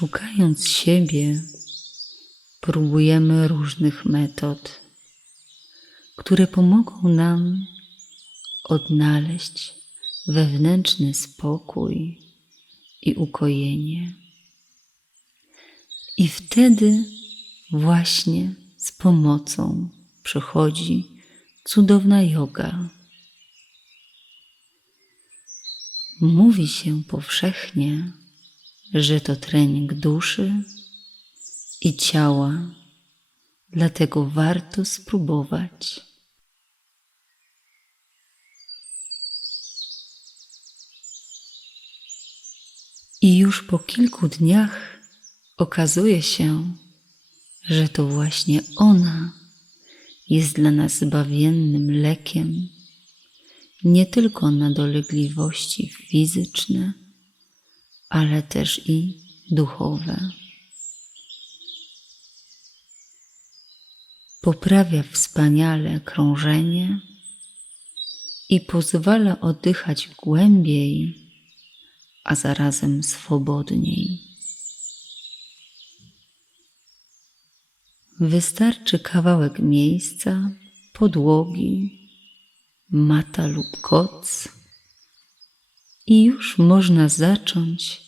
Szukając siebie, próbujemy różnych metod, które pomogą nam odnaleźć wewnętrzny spokój i ukojenie. I wtedy właśnie z pomocą przychodzi cudowna yoga. Mówi się powszechnie, że to trening duszy i ciała, dlatego warto spróbować. I już po kilku dniach okazuje się, że to właśnie ona jest dla nas zbawiennym lekiem nie tylko na dolegliwości fizyczne, ale też i duchowe. Poprawia wspaniale krążenie i pozwala oddychać głębiej, a zarazem swobodniej. Wystarczy kawałek miejsca, podłogi, mata lub koc i już można zacząć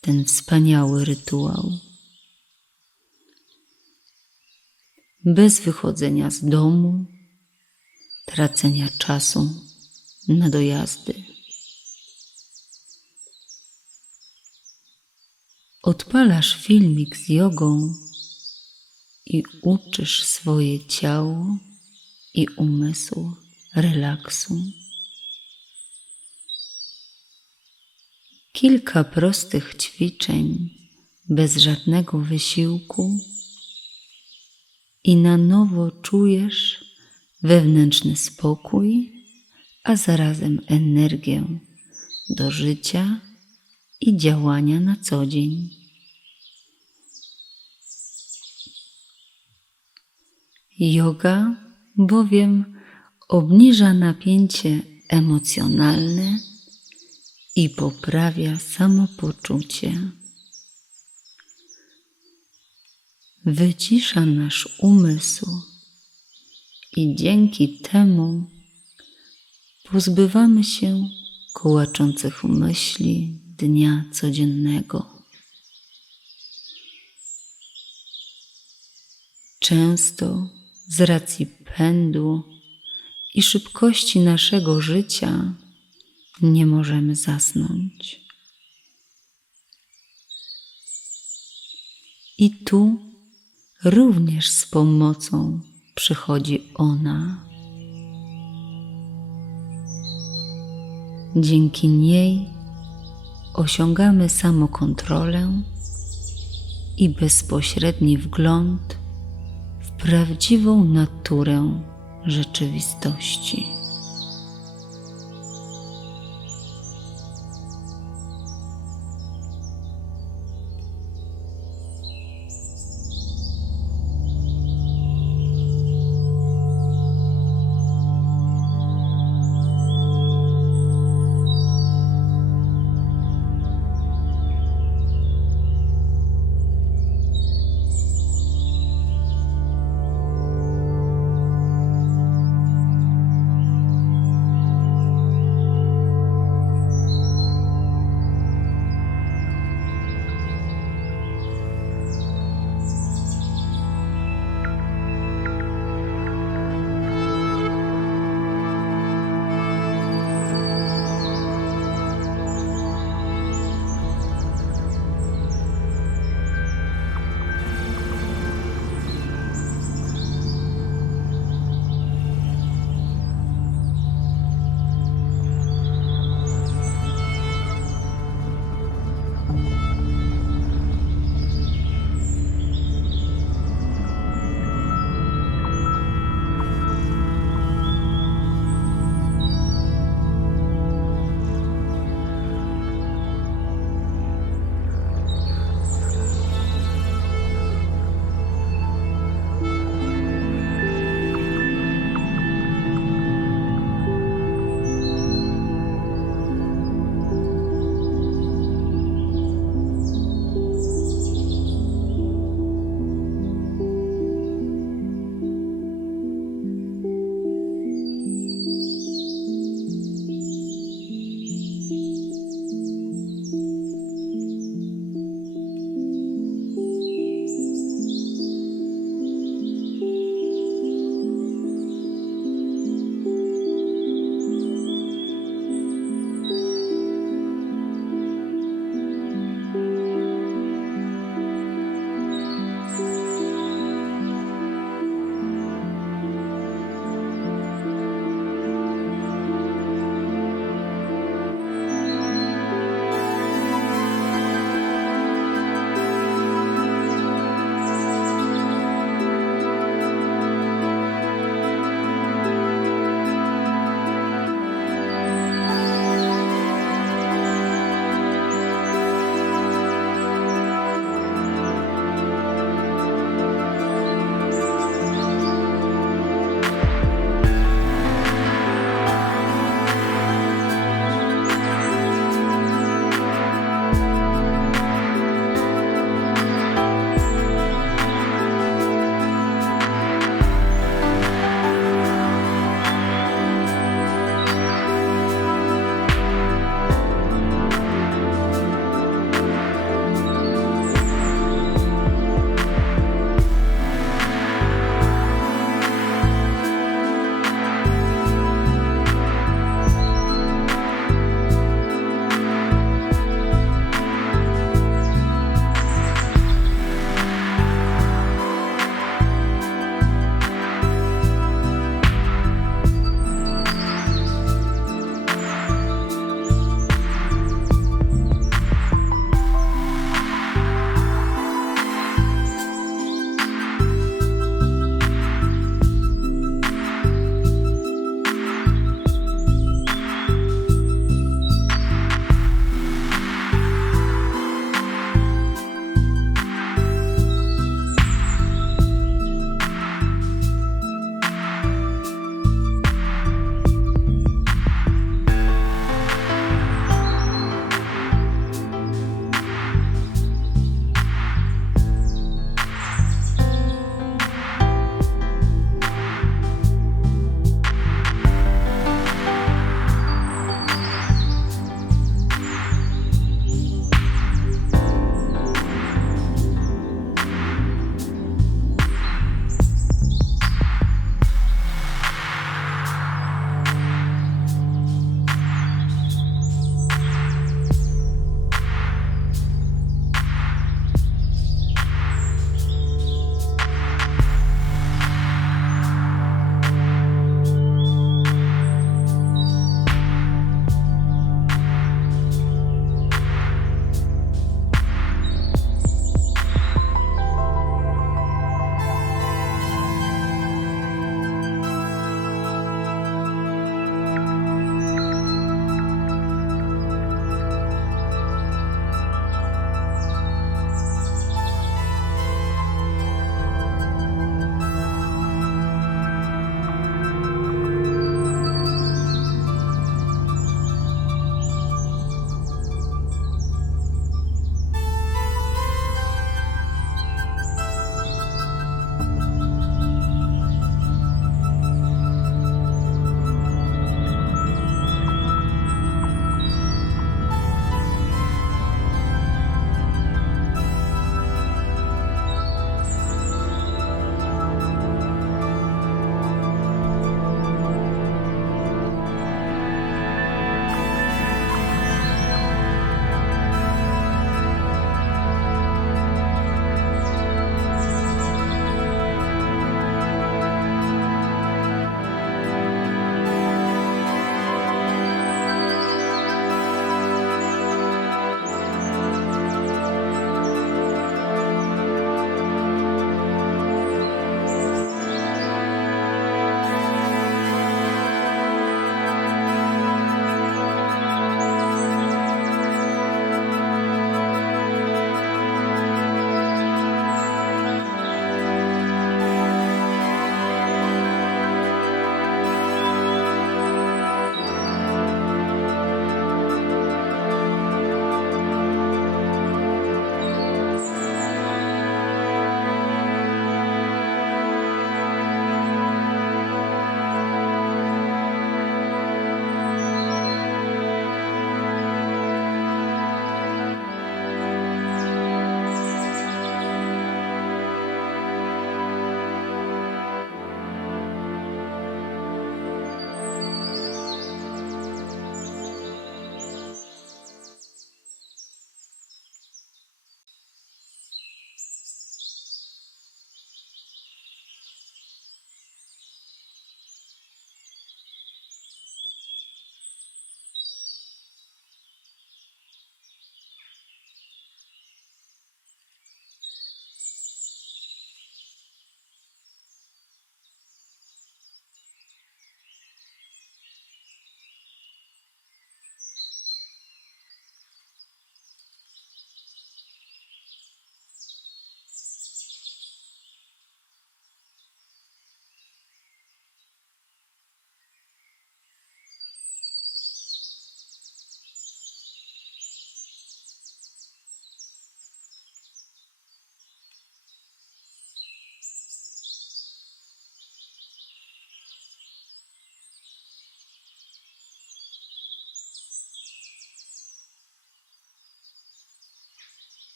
ten wspaniały rytuał. Bez wychodzenia z domu, tracenia czasu na dojazdy. Odpalasz filmik z jogą i uczysz swoje ciało i umysł relaksu. Kilka prostych ćwiczeń bez żadnego wysiłku i na nowo czujesz wewnętrzny spokój, a zarazem energię do życia i działania na co dzień. Yoga bowiem obniża napięcie emocjonalne i poprawia samopoczucie. Wycisza nasz umysł i dzięki temu pozbywamy się kołaczących myśli dnia codziennego. Często z racji pędu i szybkości naszego życia nie możemy zasnąć. I tu również z pomocą przychodzi ona. Dzięki niej osiągamy samokontrolę i bezpośredni wgląd w prawdziwą naturę rzeczywistości.